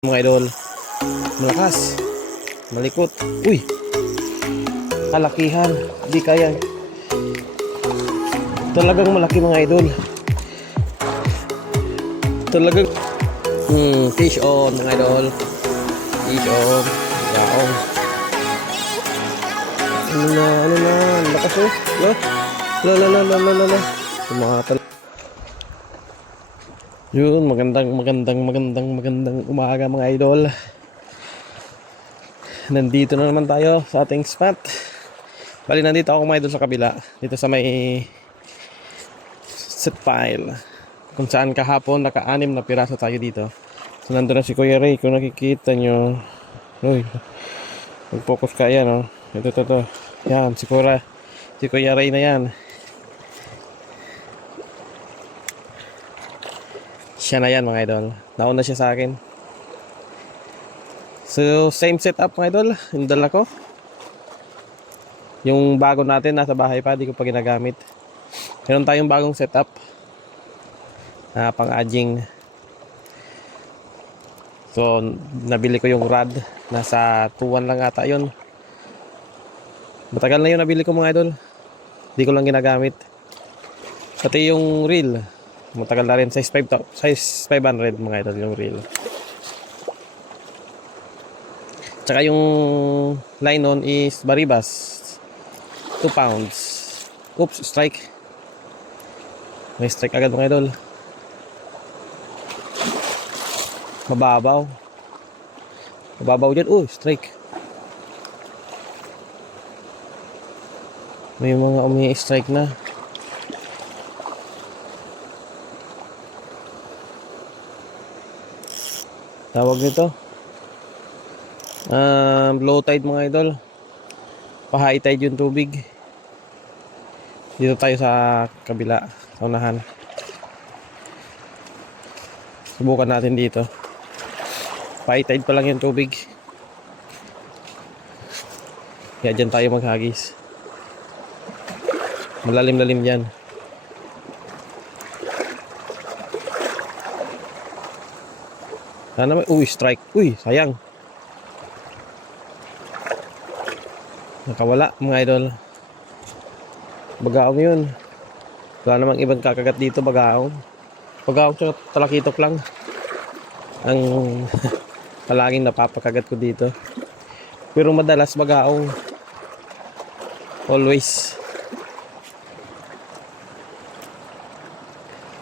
Mga idol, malakas, malikot, uy, kalakihan, di kaya, talagang malaki mga idol, talagang, fish on mga idol, fish on, yaong, ano na, lakas oh, la, tumatal. Yun, magandang umaga mga idol. Nandito na naman tayo sa ating spot. Bali, nandito ako mga idol sa kabila. Dito sa may set pile. Kung saan kahapon naka-anim na piraso tayo dito. So, nandun na si Kuya Ray. Kung nakikita nyo. Uy, mag-focus ka yan oh. Ito. Yan, si Kuya Ray na yan. Siya na yan mga idol. Nauna siya sa akin. So, same setup mga idol. Yung dala ko. Yung bago natin nasa bahay pa, di ko pa ginagamit. Meron tayong bagong setup na pang-adjing. So, nabili ko yung rod. Nasa 2-1 lang ata yun. Matagal na yun nabili ko mga idol. Di ko lang ginagamit. Pati yung reel, matagal na rin. Size 500 mga idol yung reel. Tsaka yung line on is Baribas 2 pounds. Oops, strike. May strike agad mga idol. Mababaw dyan. Strike. May mga umi-strike na. Tawag nito low tide mga idol. Pa-high tide yung tubig. Dito tayo sa kabila, sa unahan. Subukan natin dito. Pa-high tide pa lang yung tubig. Kaya dyan tayo maghagis. Malalim-lalim dyan. Sana may strike. Sayang. Nakawala mga idol. Bagaong yun. Wala namang ibang kakagat dito. Bagaong tsaka talakitok lang ang palaging napapakagat ko dito. Pero madalas bagaong. Always.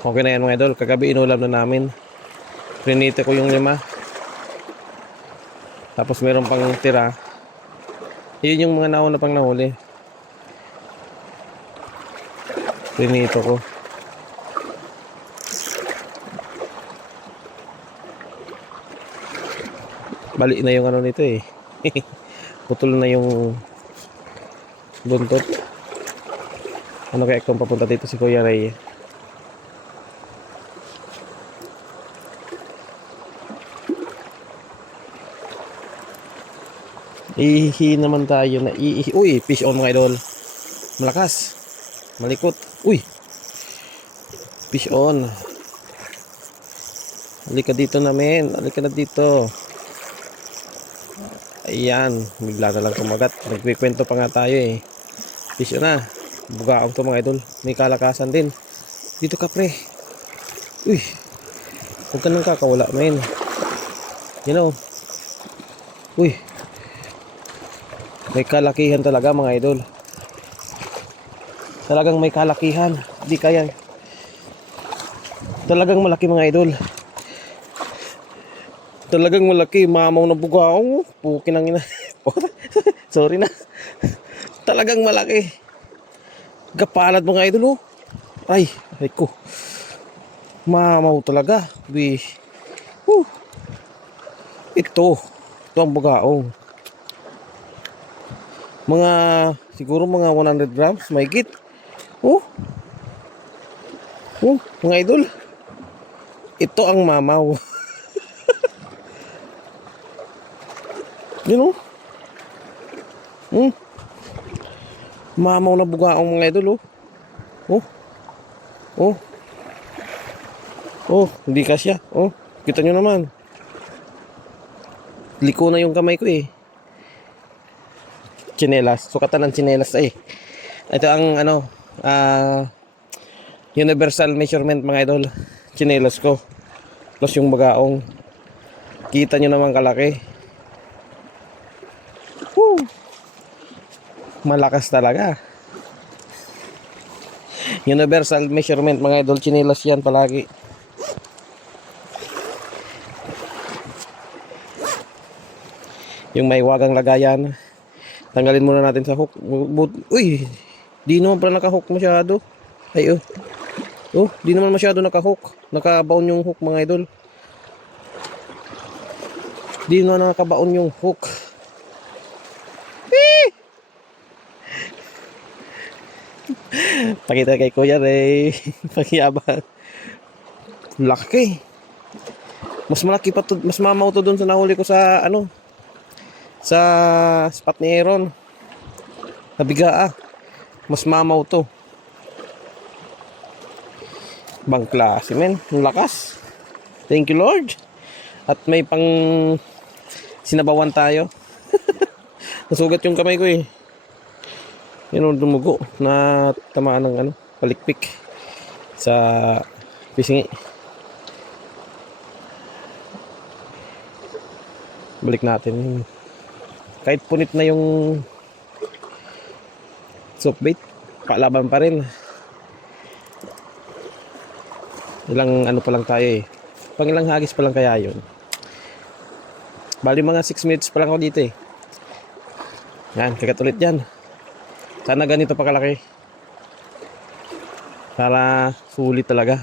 Okay na yan mga idol. Kagabi inulam na namin. Prinito ko yung 5. Tapos meron pang tira. Yun yung mga nauna pang nahuli. Prinito ko. Bali na yung ano nito eh. Putol na yung buntot. Ano kaya kung papunta dito si Kuya Ray? Ihi naman tayo na ihi. Fish on mga idol. Malakas. Malikot. Fish on. Halika dito namin. Halika na dito. Ayan. Bigla na lang kumagat. Nagkikwento pa nga tayo eh. Fish on na. Bugaong to mga idol. May kalakasan din. Dito ka pre. Huwag ka nang kakawala men. You know. May kalakihan talaga mga idol. Talagang may kalakihan. Di kaya. Talagang malaki mga idol. Talagang malaki. Mamaw na bugaong. Pukin ang ina. Sorry na. Talagang malaki. Gapalad mga idol. Ay ko. Mamaw talaga. Ito ang bugaong. Siguro mga 100 grams, may git. Mga idol. Ito ang mamaw. Yun mamaw na bugaong mga idol hindi kasya. Kita nyo naman. liko na yung kamay ko eh. Tsinelas, sukatan ng tsinelas eh. Ito ang ano, universal measurement mga idol. Tsinelas ko plus yung bagaong. Kita nyo naman kalaki. Woo! Malakas talaga. Universal measurement mga idol, tsinelas yan palagi. Yung may wagang lagayan, tanggalin muna natin sa hook. Uy, di naman pala naka-hook masyado. Ay, di naman masyado naka-hook. Nakabaon yung hook mga idol. Di naman nakabaon yung hook. Pakita kay Kuya Ray. Pagyabang. Laki. Mas malaki pa to, mas mamaw to doon sa nahuli ko sa ano, sa spot ni Aaron. Nabigaa. Mas mamaw to. Bang klase men, ang lakas. Thank you Lord. At may pang sinabawan tayo. Nasugat yung kamay ko eh. Yun, dumugo na tamaan ng ano, palikpik sa pisngi. Balik natin. Kahit punit na yung soft bait, palaban pa rin. Ilang ano pa lang tayo eh. Pang ilang hagis pa lang kaya yun. Bali mga 6 minutes pa lang ako dito eh. Yan, kagat ulit yan. Sana ganito pa kalaki. Para sulit talaga.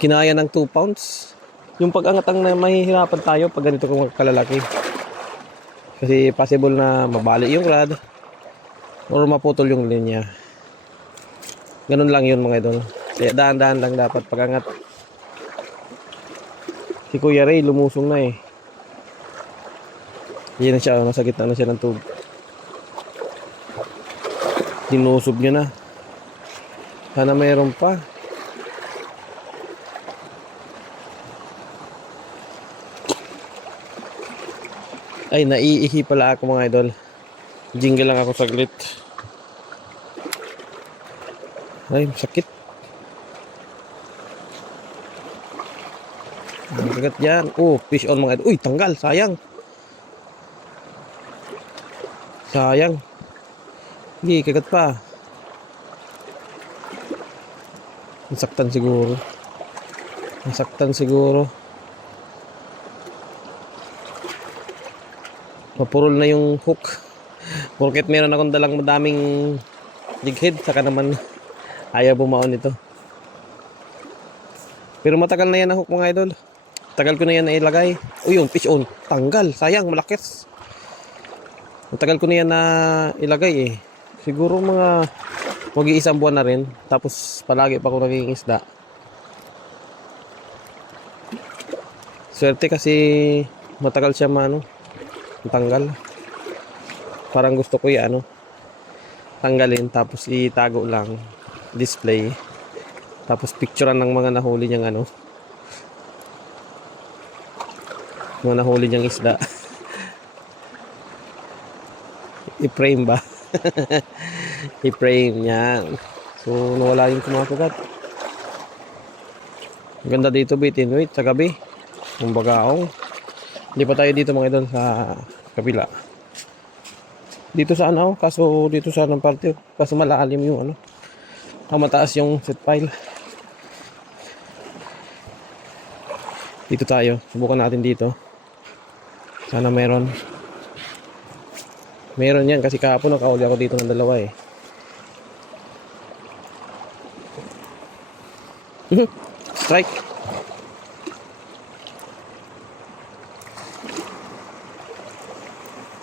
Kinaya ng 2 pounds. Yung pag-angatang na mahihirapan tayo pag ganito kung kalalaki. Kasi possible na mabali yung rod or maputol yung linya. Ganun lang yun mga idol. Kaya dahan-dahan lang dapat pag-angat. Si Kuya Ray lumusong na eh. Yan na siya, nasa gitna na siya ng tubig. Dinusob niya na. Sana mayroon pa. Ay, naiihi pala ako mga idol. Jingle lang ako saglit. Ay, sakit. Kagat yan. Oh, fish on mga idol. Uy, tanggal. Sayang. Sayang. Hindi, kagat pa. Nasaktan siguro. Nasaktan siguro. Mapurol na yung hook. Porket meron akong dalang madaming jig head, saka naman ayaw bumaon ito. Pero matagal na yan ang hook mga idol. Tagal ko na yan na ilagay. Uy, yung fish on. Tanggal. Sayang, malakis. Matagal ko na yan na ilagay eh. Siguro mga mag-iisang buwan na rin. Tapos palagi pa ako naging isda. Swerte kasi matagal siya tanggal. Parang gusto ko tanggalin tapos itago lang, display, tapos picturean ng mga nahuli niyang mga nahuli niyang isda. I-frame ba? I-frame yan. So nawala yung kumakagat. Ganda dito bitin wait sa gabi. Yung bagaong. Hindi pa tayo dito mga idol sa kabila. Dito sa kaso dito sa anong parte, kaso malalim yung mataas yung set pile. Dito tayo, subukan natin dito. Sana meron yan kasi kahapon nakahuli ako dito ng dalawa eh. Strike.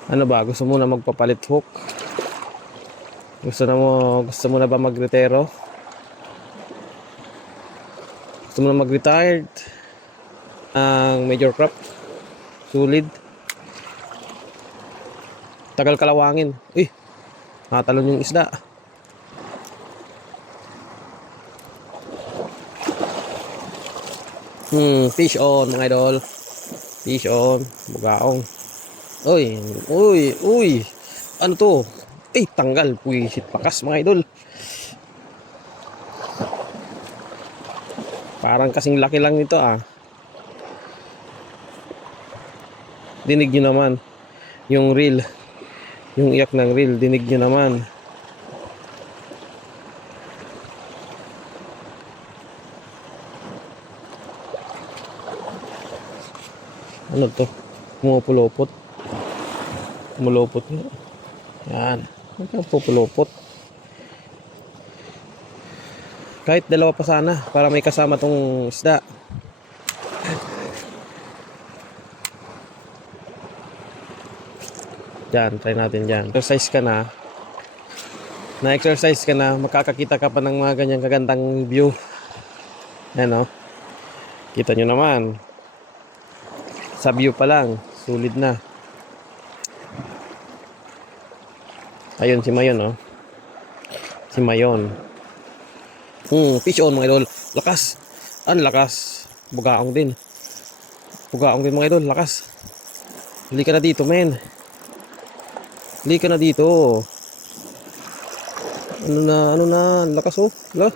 Ano ba? Gusto mo na magpapalit hook? Gusto mo na ba magretero? Gusto mo na mag-retired? Ang major crop? Sulit? Tagal kalawangin. Natalon yung isda. Fish on mga idol. Fish on. Bugaong. Uy, uy, uy. Ano to? Tanggal. Puwisit pakas mga idol. Parang kasing laki lang nito ah. Dinig nyo naman. Yung reel. Yung iyak ng reel. Dinig nyo naman. Ano to? Pumupulupot. Pumulupot nga. Yan. Pupulupot. Kahit dalawa pa sana. Para may kasama tong isda. Yan. Try natin dyan. Exercise ka na. Na-exercise ka na. Makakakita ka pa ng mga ganyang kagandang view. Yan o. Kita nyo naman. Sa view pa lang. Sulit na. Ayun si Mayon oh. Si Mayon. Fish on mga idol. Lakas. Ang lakas. Bugaong din. Bugaong din mga idol. Lakas. Huli ka na dito men. Huli ka na dito. Ano na. Lakas oh. La.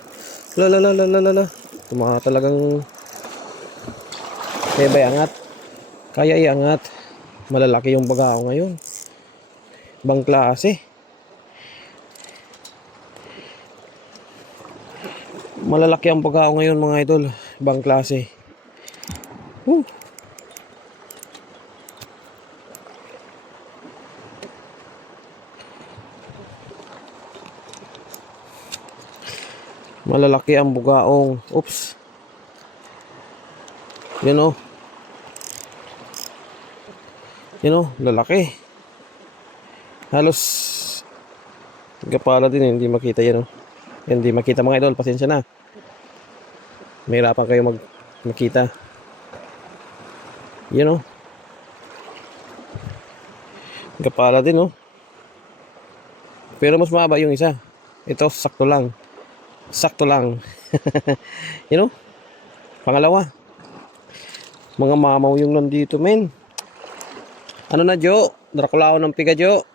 Tumaha talagang. Kaya ba iangat? Kaya iangat. Malalaki yung bugaong ngayon. Ibang klase. Malalaki ang pagkao ngayon mga idol. Ibang klase. Malalaki ang bugaong. Oops. Yan o. Yan o. Lalaki. Halos gapala din. Hindi makita yan o. Hindi makita mga idol. Pasensya na. Mahirapan kayo makita. Yan o. Gapala din o. Pero mas mahaba yung isa. Ito sakto lang. Sakto lang. You know? Pangalawa. Mga mamaw yung nandito men. Ano na Jo? Drakulao ng piga Jo.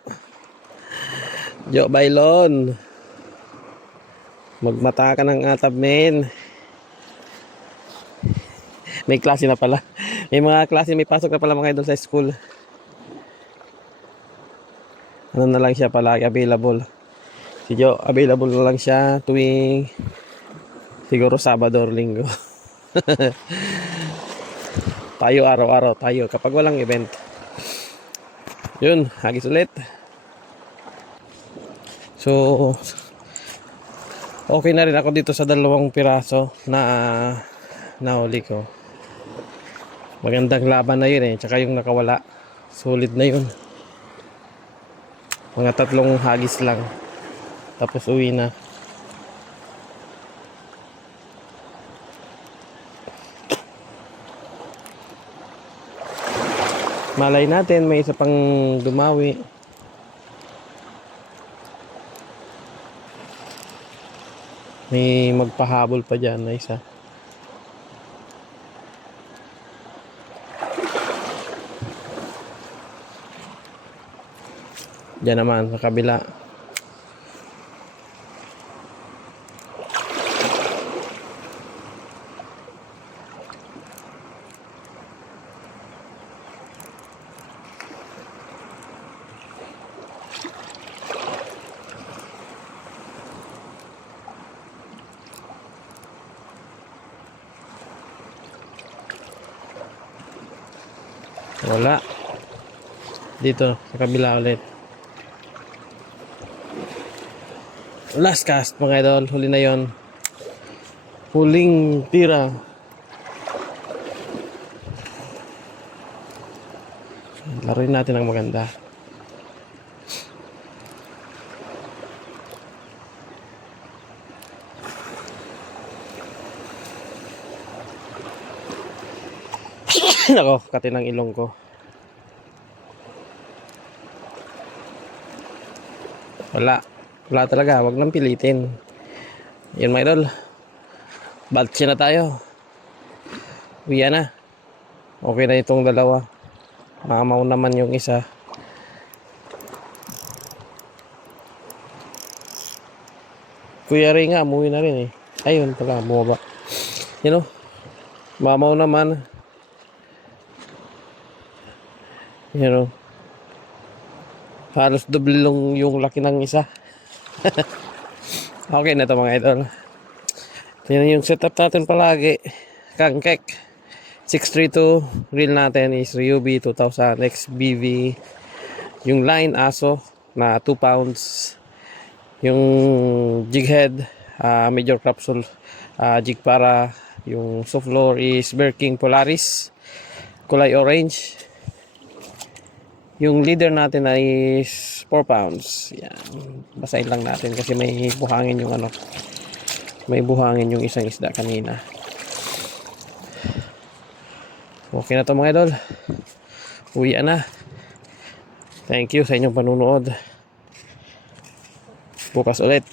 Jo Bailon. Magmata ka ng atab men. May klase na pala. May mga klase, may pasok na pala mga idol sa school. Ano na lang siya pala available. Si Jo, available na lang siya tuwing siguro Sabado or Linggo. Tayo araw-araw tayo kapag walang event. Yun, hagis ulit. So, okay na rin ako dito sa 2 piraso na nahuli ko. Magandang laban na yun eh. Tsaka yung nakawala. Solid na yun. Mga 3 hagis lang. Tapos uwi na. Malay natin may isa pang dumawi. May magpahabol pa dyan na isa. Diyan naman sa kabila. Wala. Dito sa kabila ulit. Last cast mga idol, huli na yon. Huling tira. Laruin natin ang maganda. Nako, kati ng ilong ko. Wala talaga, wag nang pilitin. Yun mga idol. Baltsi na tayo. Uwi na. Okay na itong dalawa. Mamaw naman yung isa. Kuya Ray nga, umuwi na rin eh. Ayun pala, bumaba. You know, mamaw naman. You know, halos doble lang yung laki ng isa. Okay na to mga idol. Yan yung setup natin palagi. Kangkek 632. Reel natin is Ryobi 2000 XBV. Yung line ASO na 2 pounds. Yung jig head major capsule jig para. Yung soft lure is Berking Polaris kulay orange. Yung leader natin ay is 4 pounds. Yan. Basahin lang natin kasi may buhangin yung ano. May buhangin yung isang isda kanina. Okay na to mga idol. Uwi na. Thank you sa inyong panunood. Bukas ulit.